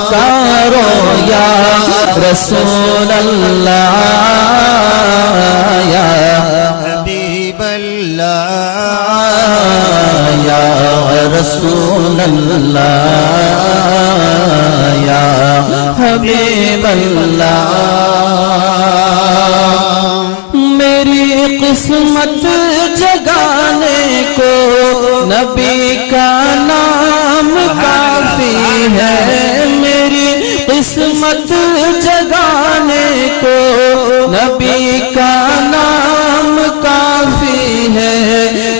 پکارو یا رسول اللہ یا حبیب اللہ یا رسول اللہ یا حبیب اللہ میری قسمت جگانے کو نبی کا نام کافی ہے میری قسمت جگانے کو نبی کا نام کافی ہے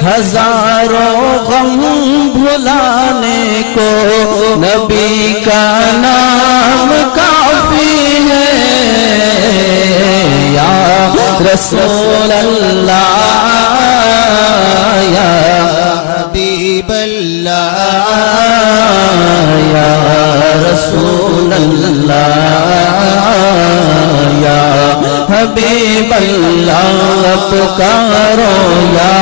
ہزاروں غم بھلانے کو نبی کا نام کافی ہے یا رسول اللہ یا حبیب اللہ یا رسول اللہ یا حبیب اللہ پکارو یا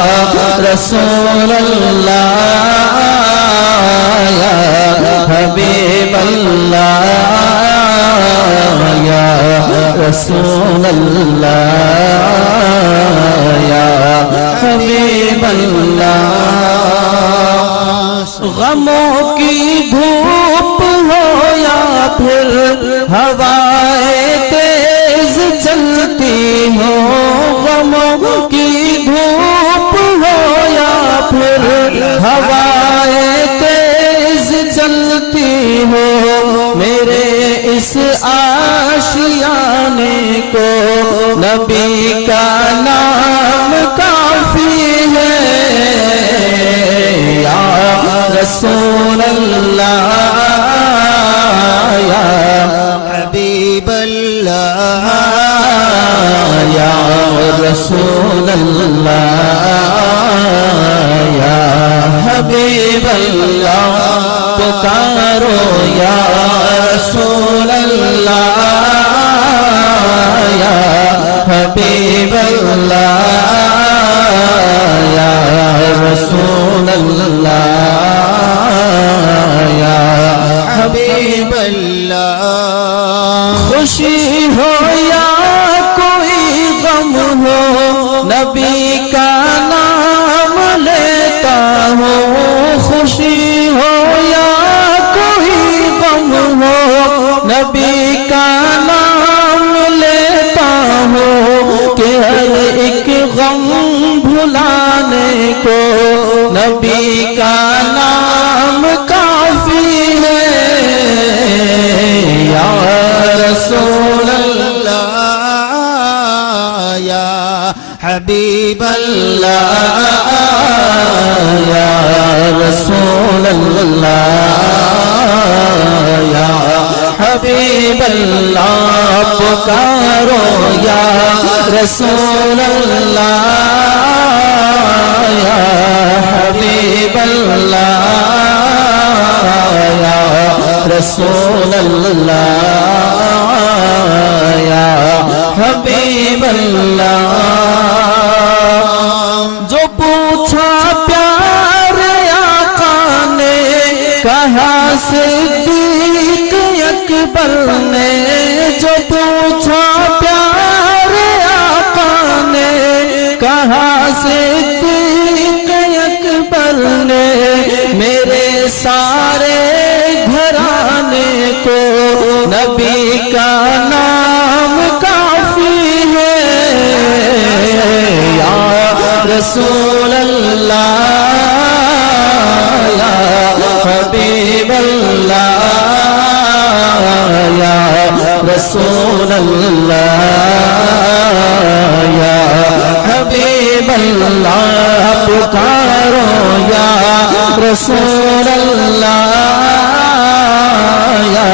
رسول اللہ یا حبیب اللہ یا رسول اللہ یا حبیب اللہ غموں کی دھوپ ہو یا پھر ہوائیں تیز چلتی ہو غموں کی دھوپ ہو یا پھر ہوائیں تیز چلتی ہو میرے اس آشیانے کو نبی کا نام کافی ہے یا رسول اللہ یا حبیب اللہ یا رسول اللہ یا حبیب اللہ پکارو یا رسول اللہ یا حبیب اللہ یا رسول اللہ یا حبیب اللہ خوشی ہو یا کوئی غم ہو نبی کا نام لیتا ہوں خوشی ہو یا کوئی غم ہو نبی کا نام لیتا ہوں کہ ہر ایک غم بھلانے کو نبی کا نام کافی ہے یا رسول اللہ یا حبیب اللہ یا رسول اللہ یا حبیب اللہ پکارو یا رسول اللہ یا حبیب اللہ یا رسول اللہ یا حبیب اللہ جو پوچھا پیار آقا نے کہا صدیق اکبر نے جو پوچھا پیار آقا نے کہا صدیق اکبر نے میرے سارے گھرانے کو نبی کا نام کافی ہے یا رسول اللہ یا حبیب اللہ یا رسول اللہ یا حبیب اللہ پکارو یا رسول اللہ یا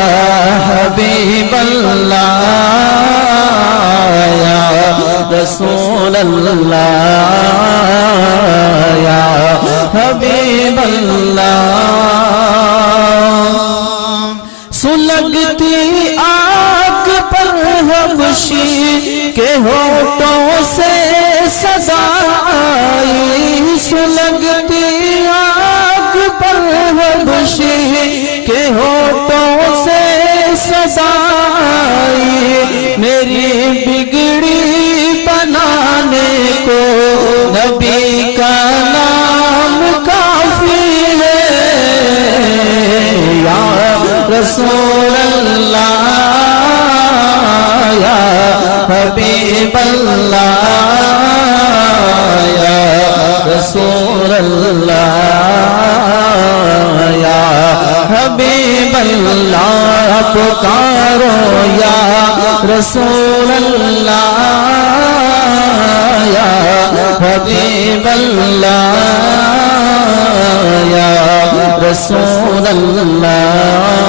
حبیب اللہ یا رسول اللہ یا حبیب اللہ سلگتی آگ پر حبشی کے ہونٹوں سے صدا آئی سلگتی آگ پر حبشی کے ہونٹوں سے صدا آئی میری بگڑی بنانے کو نبی کا نام کافی ہے یا رسول اللہ یا حبیب اللہ یا رسول اللہ یا حبیب اللہ پکارو یا رسول اللہ یا حبیب اللہ یا رسول اللہ